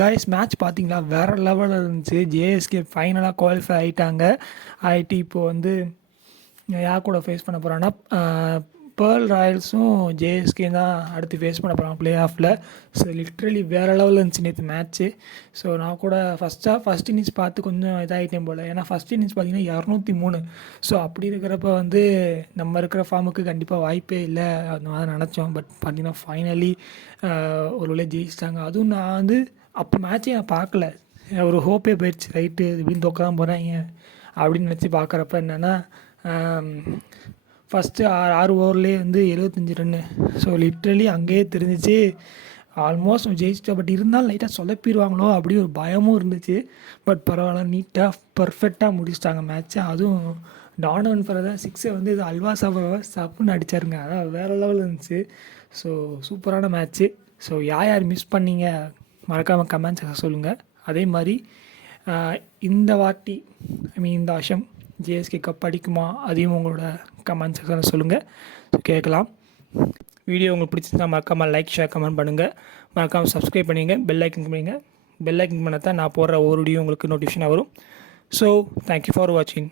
Guys match பார்த்தீங்களா வேறு லெவலில் இருந்துச்சு. ஜேஎஸ்கே ஃபைனலாக குவாலிஃபை ஆகிட்டாங்க. ஆகிட்டு இப்போது வந்து யார் கூட ஃபேஸ் பண்ண போகிறான்னா பேர்ல் ராயல்ஸும் ஜேஎஸ்கே தான் அடுத்து ஃபேஸ் பண்ண போகிறாங்க ப்ளே ஆஃபில். ஸோ லிட்ரலி வேறு லெவலில் இருந்துச்சு நேற்று மேட்ச்சு. ஸோ நான் கூட ஃபஸ்ட் இன்னிங்ஸ் பார்த்து கொஞ்சம் இதாகிட்டேன் போல். ஏன்னா ஃபஸ்ட் இன்னிங்ஸ் பார்த்தீங்கன்னா 203. ஸோ அப்படி இருக்கிறப்ப வந்து நம்ம இருக்கிற ஃபார்முக்கு கண்டிப்பாக வாய்ப்பே இல்லை அந்த மாதிரி நினச்சோம். பட் பார்த்தீங்கன்னா ஃபைனலி ஒரு வேளை ஜெயிச்சிட்டாங்க. அதுவும் நான் வந்து அப்போ மேட்ச்சே நான் பார்க்கல. ஒரு ஹோப்பே போயிடுச்சு, ரைட்டு இப்படின்னு தோக்க தான் போகிறாங்க அப்படின்னு நினச்சி பார்க்குறப்ப என்னென்னா ஃபஸ்ட்டு 6 ஓவர்லேயே வந்து 75 ரன்னு. ஸோ லிட்ரலி அங்கேயே தெரிஞ்சிச்சு ஆல்மோஸ்ட் ஜெயிச்சிட்டோம். பட் இருந்தாலும் லைட்டாக சொதப்பிடுவாங்களோ அப்படி ஒரு பயமும் இருந்துச்சு. பட் பரவாயில்ல, நீட்டாக பர்ஃபெக்டாக முடிச்சிட்டாங்க மேட்ச்சை. அதுவும் டானவன் ஃபெரர் 6 வந்து இது அல்வா சப்புன்னு அடித்தாருங்க. அதான் வேறு லெவலில் இருந்துச்சு. ஸோ சூப்பரான மேட்ச்சு. ஸோ யார் மிஸ் பண்ணீங்க மறக்காமல் கமெண்ட்ஸை சொல்லுங்கள். அதே மாதிரி இந்த வாட்டி இந்த வருஷம் ஜேஎஸ்கே கப் அடிக்குமா அதையும் உங்களோட கமெண்ட் செக்ஷனில் சொல்லுங்கள். கேட்கலாம். வீடியோ உங்களுக்கு பிடிச்சிருந்தா மறக்காமல் லைக் ஷேர் கமெண்ட் பண்ணுங்கள். மறக்காமல் சப்ஸ்கிரைப் பண்ணிங்க, பெல் ஐக்கன் பண்ணுங்கள். பெல் ஐக்கன் பண்ண தான் நான் போடுற ஒரு வீடியோ உங்களுக்கு நோட்டிஃபிகேஷன் வரும். ஸோ தேங்க்யூ ஃபார் வாட்சிங்.